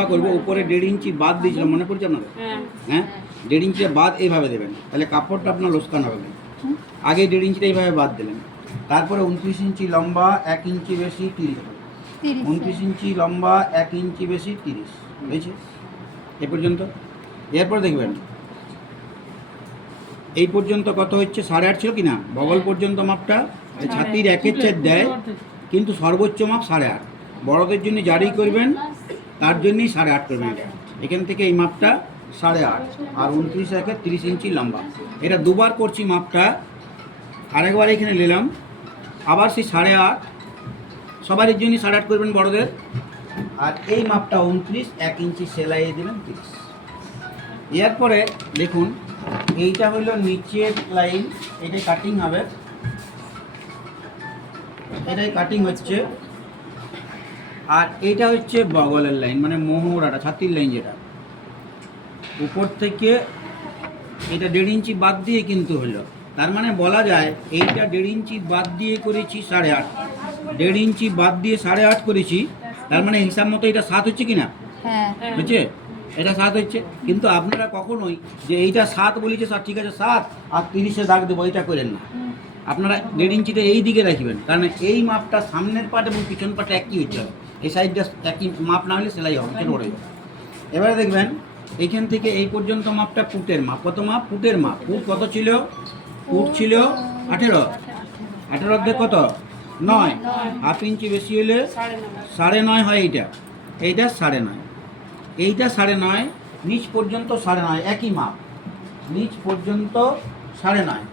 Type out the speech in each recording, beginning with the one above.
লম্বা করবো, উপরে 1.5 ইঞ্চি বাদ দিয়েছিলাম, মনে পড়ছে আপনাদের? হ্যাঁ, 1.5 ইঞ্চি বাদ এইভাবে দেবেন, তাহলে কাপড়টা আপনার লোকসান হবে না। আগে 1.5 ইঞ্চিটা এইভাবে বাদ দিলেন, তারপরে 29 ইঞ্চি লম্বা, 1 ইঞ্চি বেশি 30, 29 ইঞ্চি লম্বা, 1 ইঞ্চি বেশি 30, হয়েছে এ পর্যন্ত। এরপর দেখবেন এই পর্যন্ত কত হচ্ছে, 8.5 ছিল কি না, বগল পর্যন্ত মাপটা ছাতির 1/4 দেয়, কিন্তু সর্বোচ্চ মাপ 8.5। বড়দের জন্য জারি করবেন তার জন্যই 8.5 করবেন। এখান থেকে এই মাপটা 8.5 আর 29 একে 30 ইঞ্চি লম্বা। এটা দুবার করছি মাপটা, আরেকবার এখানে নিলাম, আবার সেই 8.5, সবারই জন্য 8.5 করবেন বড়দের। আর এই মাপটা 29, 1 ইঞ্চি সেলাইয়ে দেবেন 30। এরপরে দেখুন এইটা হলো নিচের লাইন, এটাই কাটিং হবে, এটাই কাটিং হচ্ছে। আর এইটা হচ্ছে বগলের লাইন, মানে মোহরাটা ছাতির লাইন, যেটা উপর থেকে এটা 1.5 ইঞ্চি বাদ দিয়ে কিন্তু হলো। তার মানে বলা যায় এইটা 1.5 ইঞ্চি বাদ দিয়ে করেছি 8.5, 1.5 ইঞ্চি বাদ দিয়ে 8.5 করেছি, তার মানে হিসাব মতো এটা 7 হচ্ছে কি না? বুঝছে, এটা 7 হচ্ছে। কিন্তু আপনারা কখনোই যে এইটা 7 বলেছে, 7 ঠিক আছে 7 আর 30-এ দাগ দেবো, এটা করেন না। আপনারা 1.5 ইঞ্চিটা এই দিকে রাখবেন, কারণ এই মাপটা সামনের পাট এবং পিছন পাটে একই হচ্ছে হবে, এই সাইডটা একই মাপ না হলে সেলাই হবে, কেন ওড়ে। এবারে দেখবেন এইখান থেকে এই পর্যন্ত মাপটা পুটের মাপ, কত মাপ? পুটের মাপ। পুট কত ছিল? পুট ছিল 18, 18 অর্ধেক কত? 9, হাফ ইঞ্চি বেশি হলে 9.5 হয়। এইটা 9.5, এইটা 9.5, নিচ পর্যন্ত 9.5, একই মাপ, নিচ পর্যন্ত 9.5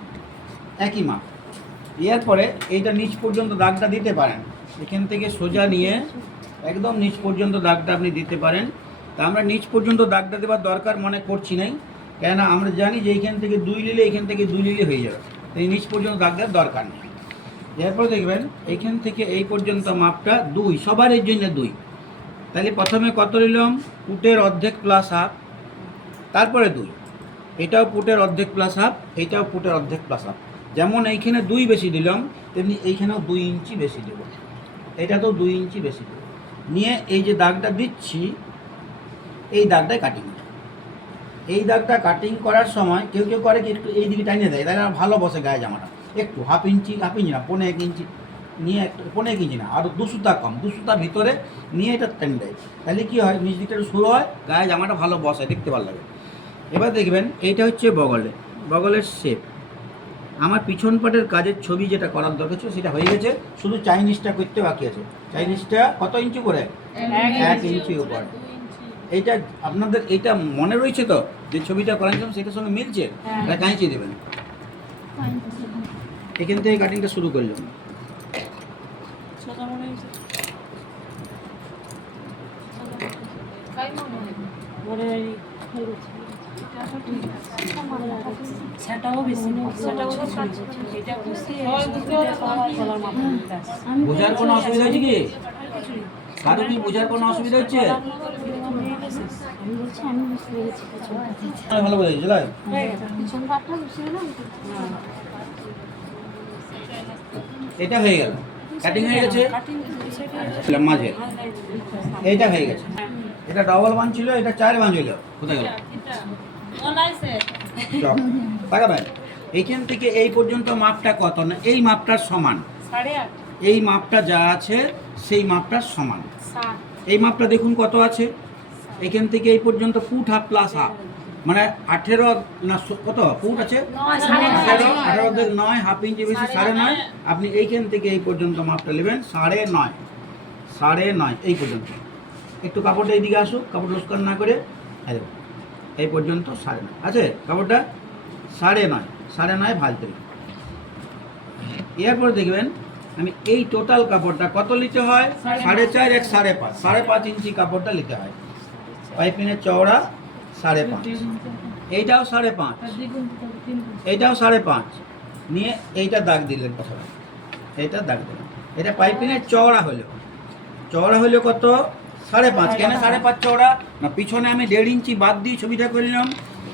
একই মাপ। এরপরে এইটা নিচ পর্যন্ত দাগটা দিতে পারেন, এখান থেকে সোজা নিয়ে একদম নিচ পর্যন্ত দাগটা আপনি দিতে পারেন। তা আমরা নিচ পর্যন্ত দাগটা দেওয়ার দরকার মনে করছি নাই, কেননা আমরা জানি যে এইখান থেকে 2 নিলে এখান থেকে 2 নিলে হয়ে যাবে, এই নিচ পর্যন্ত দাগ দেওয়ার দরকার নেই। এরপর দেখবেন এইখান থেকে এই পর্যন্ত মাপটা 2, সবার এর জন্য 2। তাহলে প্রথমে কত নিলাম? পুটের অর্ধেক প্লাস হাফ, তারপরে 2, এটাও পুটের অর্ধেক প্লাস হাফ, এইটাও পুটের অর্ধেক প্লাস হাফ। যেমন এইখানে 2 বেশি দিলাম, তেমনি এইখানেও 2 ইঞ্চি বেশি দেবো, এইটাতেও 2 ইঞ্চি বেশি দেবো। নিয়ে এই যে দাগটা দিচ্ছি, এই দাগটাই কাটিং। এই দাগটা কাটিং করার সময় কেউ কেউ করে কি একটু এই দিকে টাইনে দেয়, তাহলে ভালো বসে গায়ে জামাটা। একটু হাফ ইঞ্চি না 1.5 ইঞ্চি নিয়ে, একটু 1.5 ইঞ্চি না, আরও 2 সুতা কম, 2 সুতা ভিতরে নিয়ে এটা টেনে দেয়, তাহলে কী হয়, নিচ দিকটা একটু শুরু হয়, গায়ে জামাটা ভালো বসে, দেখতে ভালো লাগে। এবার দেখবেন এইটা হচ্ছে বগলের শেপ। আমার পিছন পাটের কাজের ছবি যেটা করার দরকার ছিল সেটা হয়ে গেছে, শুধু চাইনিজটা করতে বাকি আছে। চাইনিজটা কত ইঞ্চি করে? 1 ইঞ্চি উপরে। এইটা আপনাদের এইটা মনে রয়েছে তো, যে ছবিটা করাইছিলাম সেটার সঙ্গে মিলছে? এটা কাঁচি দেবেন, এখান থেকে কাটিংটা শুরু করলাম। বোঝার কোনো অসুবিধা হচ্ছে কি? কারো কি বোঝার কোনো অসুবিধা হচ্ছে? ভালো বোঝা যাচ্ছে। এটা হয়ে গেল, কাটিং হয়ে গেছে মাঝে, এইটা হয়ে গেছে। এটা ডবল বান ছিল, এটা 4 বান হইল, কোথায় গেল? তাকাবেন এইখান থেকে এই পর্যন্ত মাপটা কত না, এই মাপটার সমান, এই মাপটা যা আছে সেই মাপটার সমান। এই মাপটা দেখুন কত আছে, এখান থেকে এই পর্যন্ত পুট হাফ প্লাস হাফ, মানে 18 না কত পুট আছে? 18 9, হাফ ইঞ্চি বেশি 9.5। আপনি এইখান থেকে এই পর্যন্ত মাপটা নেবেন 9.5, এই পর্যন্ত। একটু কাপড়টা এইদিকে আসুক, কাপড় লস্কার না করে, এই পর্যন্ত 9.5 আছে কাপড়টা, 9.5 ভাজতে হবে। এরপর দেখবেন আমি এই টোটাল কাপড়টা কত নিতে হয়? 4.5, 1 5.5, 5.5 ইঞ্চি কাপড়টা নিতে হয়। পাইপিনের চওড়া 5.5, এইটাও 5.5, এইটাও 5.5 নিয়ে এইটা দাগ দিলেন, প্রথমে এইটা দাগ দিলেন। এটা পাইপিনের চওড়া হলো কত? 5.5। কেন 5.5 চওড়া? না, পিছনে আমি 1.5 ইঞ্চি বাদ দিয়ে ছবিটা করলাম।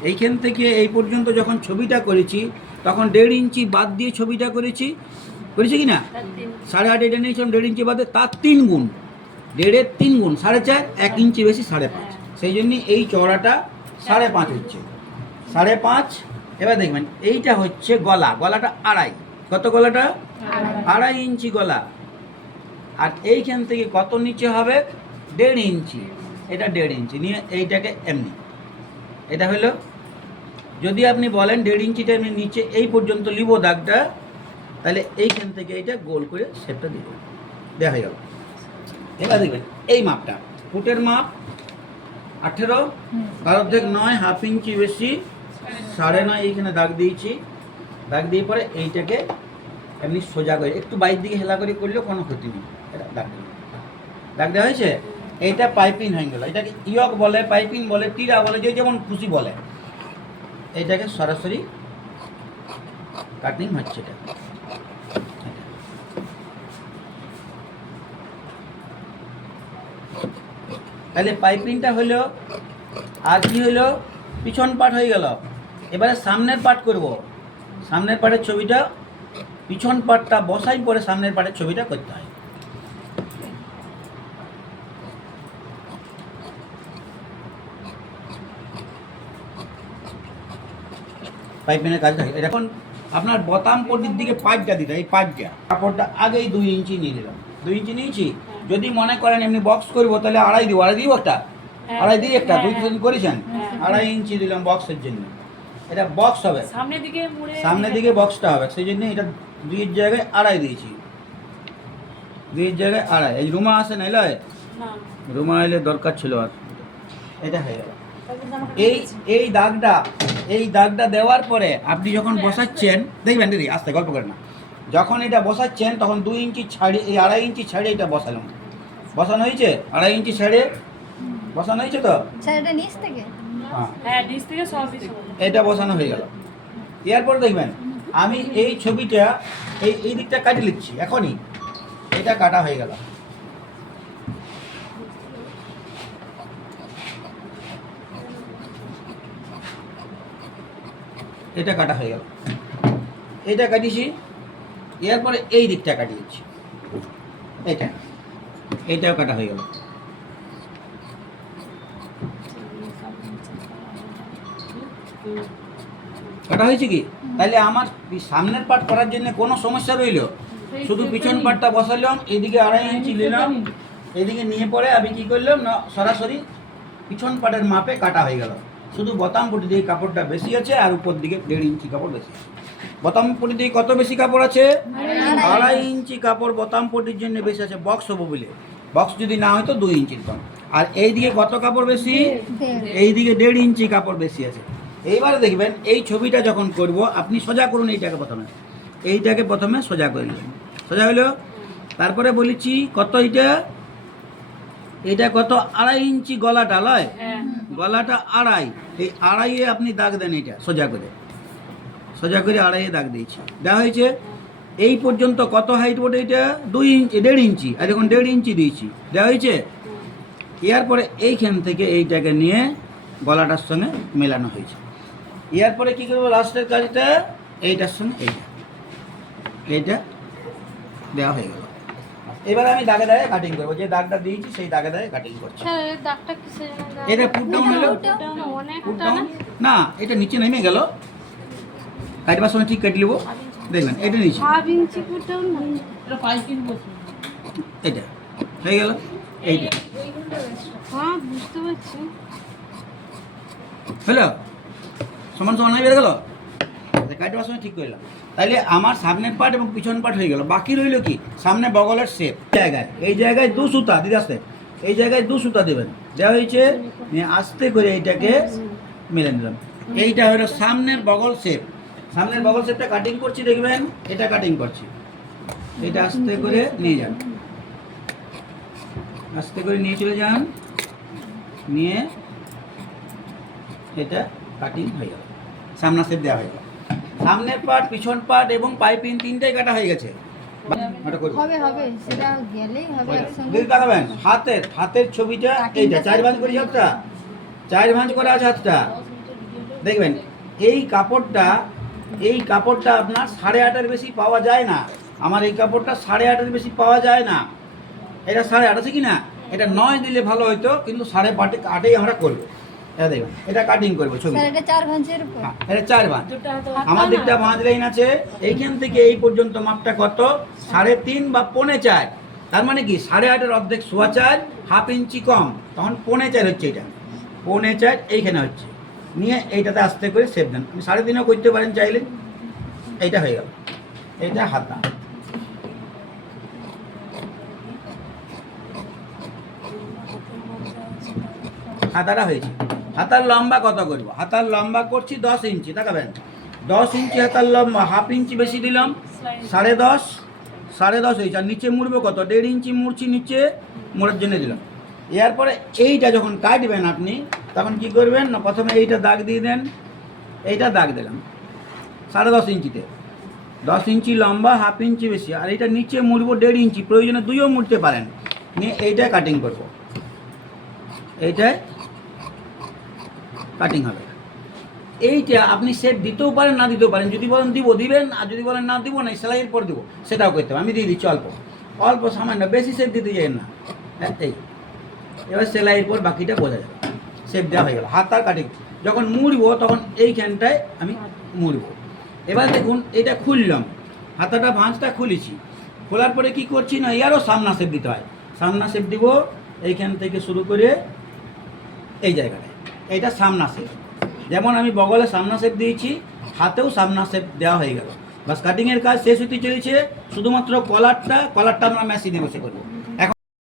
এইখান থেকে এই পর্যন্ত যখন ছবিটা করেছি তখন 1.5 ইঞ্চি বাদ দিয়ে ছবিটা করেছি কি না? 8.5 এটা নিয়েছিলাম 1.5 ইঞ্চি বাদে, তার 3 গুণ। 1.5-এর 3 গুণ 4.5, 1 ইঞ্চি বেশি 5.5, সেই জন্যই এই চওড়াটা 5.5 হচ্ছে 5.5। এবার দেখবেন এইটা হচ্ছে গলা, গলাটা 2.5, কত গলাটা 2.5 ইঞ্চি গলা। আর এইখান থেকে কত নিচে হবে 1.5 ইঞ্চি, এটা 1.5 ইঞ্চি নিয়ে এইটাকে এমনি, এটা হলো যদি আপনি বলেন 1.5 ইঞ্চিটা এমনি নিচে এই পর্যন্ত নিব দাগটা, তাহলে এইখান থেকে এইটা গোল করে শেপটা দিব, দেখা গেল। এবার দেখবেন এই মাপটা ফুটের মাপ 18, তার অর্ধেক 9, হাফ ইঞ্চি বেশি 9.5 এইখানে দাগ দিয়েছি। দাগ দিয়ে পরে এইটাকে এমনি সোজা করে একটু বাইরের দিকে হেলা করে করলেও কোনো ক্ষতি নেই, এটা দাগ দেওয়া হয়েছে। এইটা পাইপিং হয়ে গেল, এটাকে ইয়ক বলে, পাইপিং বলে, টিরা বলে, যে যেমন খুশি বলে। এইটাকে সরাসরি কাটিং হচ্ছে এটা। তাহলে পাইপিংটা হলো, আর কি হলো পিছন পাট হয়ে গেল। এবারে সামনের পাট করব, সামনের পাটের ছবিটা, পিছন পাটটা বসাই পরে সামনের পাটের ছবিটা করতে হয়। পাইপিংয়ের কাজ থাকে। এখন আপনার বোতাম পট্টির দিকে পাইপটা দিতে, এই পাইপটা কাপড়টা আগেই 2 ইঞ্চি নিয়ে নিলাম, 2 ইঞ্চি নিয়েছি। যদি মনে করেন এমনি বক্স করবো তাহলে 2.5 দিব, 2.5 দিব একটা, 2.5 দিই একটা, 2 দিন করেছেন, 2.5 ইঞ্চি দিলাম বক্সের জন্য। এটা বক্স হবে, সামনের দিকে বক্সটা হবে, সেই জন্য এটা 2 এর জায়গায় 2.5 দিয়েছি, 2 এর জায়গায় 2.5। এই রুমা আসে না, এলে রুমা এলে দরকার ছিল। আর এটা হয়ে গেল। এই দাগটা দেওয়ার পরে আপনি যখন বসাচ্ছেন, দেখবেন দিদি আস্তে গল্প করে না, যখন এটা বসাচ্ছেন তখন 2 ইঞ্চি ছাড়ে, এই 2.5 ইঞ্চি ছাড়ে এটা বসালাম। বসানো হয়েছে 2.5 ইঞ্চি ছাড়ে বসানো হয়েছে তো, হ্যাঁ এটা বসানো হয়ে গেল। এরপর দেখবেন আমি এই ছবিটা এই দিকটা কাটে নিচ্ছি এখনই, এটা কাটা হয়ে গেল। এটা কাটা হয়ে গেল, এটা কাটিয়েছি। এরপরে এই দিকটা কাটিয়েছি, এইটাও কাটা হয়ে গেল। কাটা হয়েছে কি, তাহলে আমার সামনের পার্ট করার জন্য কোনো সমস্যা রইল, শুধু পিছন পার্টটা বসালাম, এইদিকে 2.5 ইঞ্চি নিলাম, এইদিকে নিয়ে পরে আমি কি করলাম না সরাসরি পিছন পার্টের মাপে কাটা হয়ে গেল। শুধু বোতাম পট্টি দিয়ে কাপড়টা বেশি আছে আর উপর দিকে 1.5 ইঞ্চি কাপড় বেশি আছে। বোতাম পট্টি দিয়ে কত বেশি কাপড় আছে, 2.5 ইঞ্চি কাপড় বোতাম পট্টির জন্য বেশি আছে, বক্স হবো বলে। বক্স যদি না হয় তো 2 ইঞ্চির কম। আর এই দিকে কত কাপড় বেশি, এই দিকে 1.5 ইঞ্চি কাপড় বেশি আছে। এইবারে দেখবেন এই ছবিটা যখন করব, আপনি সোজা করুন এইটাকে প্রথমে, এইটাকে প্রথমে সোজা করে নেবেন। সোজা হলো, তারপরে বলেছি কত, এটা কত 2.5 ইঞ্চি গলাটা লয়, গলাটা 2.5, এই 2.5 আপনি দাগ দেন, এটা সোজা করে 2.5 দাগ দিয়েছি, দেওয়া হয়েছে। এই পর্যন্ত কত হাইট ওঠে, এটা 2 ইঞ্চি, 1.5 ইঞ্চি, আর এখন 1.5 ইঞ্চি দিয়েছি, দেওয়া হয়েছে। এরপরে এইখান থেকে এইটাকে নিয়ে গলাটার সঙ্গে মেলানো হয়েছে। এরপরে কী করবো, লাস্টের কাজটা এইটার সঙ্গে এইটা দেওয়া হয়ে গেল। এবার আমি দাগে দাগে কাটিং করবো, যে দাগটা দিয়েছি সেই দাগে দাগে কাটিং করছি। এটা পুট ডাউন হলো, পুট ডাউন না, এটা নিচে নেমে গেল, কাটবার সময় ঠিক কেটে নেবো। দেখবেন এটা নিচে এটা হয়ে গেল, এইটা বুঝতে পারছি হলো, সমান সমান হয়ে বেড়ে গেল, কাটবার সময় ঠিক করলাম। তাইলে আমার সামনের পার্ট এবং পিছন পার্ট হয়ে গেল। বাকি রইল কি, সামনে বগলের শেপ। এই জায়গায় 2 সুতা দিদি আসতে, এই জায়গায় 2 সুতা দেবেন, দেওয়া হয়েছে। নিয়ে আস্তে করে এইটাকে মেলে নিলাম। এইটা হলো সামনের বগল শেপ। সামনের বগল শেপটা কাটিং করছি, দেখবেন এটা কাটিং করছি, এটা আস্তে করে নিয়ে যান, আস্তে করে নিয়ে চলে যান, নিয়ে এটা কাটিং হয়ে গেল, সামনা শেপ দেওয়া হয়ে গেল। সামনের পার্ট, পিছন পার্ট এবং পাইপিং 3টাই কাটা হয়ে গেছে। হাতের ছবিটা এইটা 4 ভাঁজ করি, হাতটা 4 ভাঁজ করা আছে হাতটা। দেখবেন এই কাপড়টা আপনার 8.5-এর বেশি পাওয়া যায় না। আমার এই কাপড়টা 8.5-এর বেশি পাওয়া যায় না। এটা 8.5 আছে কি না, এটা 9 দিলে ভালো হতো, কিন্তু 8.5 আমরা করবো। এটা দেখবেন, এটা কাটিং করবো ছবি। স্যার এটা 4 ভাঁজের উপর। হ্যাঁ, এটা 4 ভাঁজ। আমার দিকটা ভাঁজ লাইন আছে, এইখান থেকে এই পর্যন্ত মাপটা কত 3.5 বা 4.25। তার মানে কি 8.5-এর অর্ধেক 4.25, হাফ ইঞ্চি কম, তখন 4.25 হচ্ছে। এটা 4.25 এইখানে হচ্ছে। নিয়ে এইটাতে আস্তে করে শেপ দেন। আপনি 3.5ও করতে পারেন চাইলে। এইটা হয়ে গেল, এইটা হাতা। হাতাটা হয়েছে। হাতার লম্বা কত করবো? হাতার লম্বা করছি 10 ইঞ্চি, দেখাবেন 10 ইঞ্চি হাতার লম্বা, হাফ ইঞ্চি বেশি দিলাম, 10.5 হয়েছে। আর নিচে মুড়বো কত? 1.5 ইঞ্চি মুড়ছি নিচে, মোড়ার জন্য দিলাম। এরপরে এইটা যখন কাটবেন আপনি, তখন কি করবেন না, প্রথমে এইটা দাগ দিয়ে দেন, এইটা দাগ দিলাম 10.5 ইঞ্চিতে, 10 ইঞ্চি লম্বা, হাফ ইঞ্চি বেশি। আর এইটা নিচে মুড়বো 1.5 ইঞ্চি, প্রয়োজনে 2ও মুড়তে পারেন। নিয়ে এইটা কাটিং করব, এইটায় কাটিং হবে। এইটা আপনি শেপ দিতেও পারেন, না দিতেও পারেন। যদি বলেন দিব দিবেন, আর যদি বলেন না দিব না, সেলাইয়ের পর দিব, সেটাও করতে হবে। আমি দিয়ে দিচ্ছি অল্প অল্প, সামান্য, বেশি শেপ দিতে যাই না। এই এবার সেলাইয়ের পর বাকিটা বোঝা যাবে। শেপ দেওয়া হয়ে গেল। হাতার কাটিং যখন মুড়বো, তখন এইখানটায় আমি মুড়বো। এবার দেখুন, এটা খুললাম, হাতাটা ভাঁজটা খুলেছি। খোলার পরে কি করছি না, এরও সামনা শেপ দিতে হয়। সামনা শেপ দিব এইখান থেকে শুরু করে এই জায়গাটায়, এইটা সামনা শেপ। যেমন আমি বগলে সামনা শেপ দিয়েছি, হাতেও সামনা শেপ দেওয়া হয়ে গেল। বাস কাটিংয়ের কাজ শেষ হতে চলেছে। শুধুমাত্র কলারটা আমরা মেশিনে বসে করবো।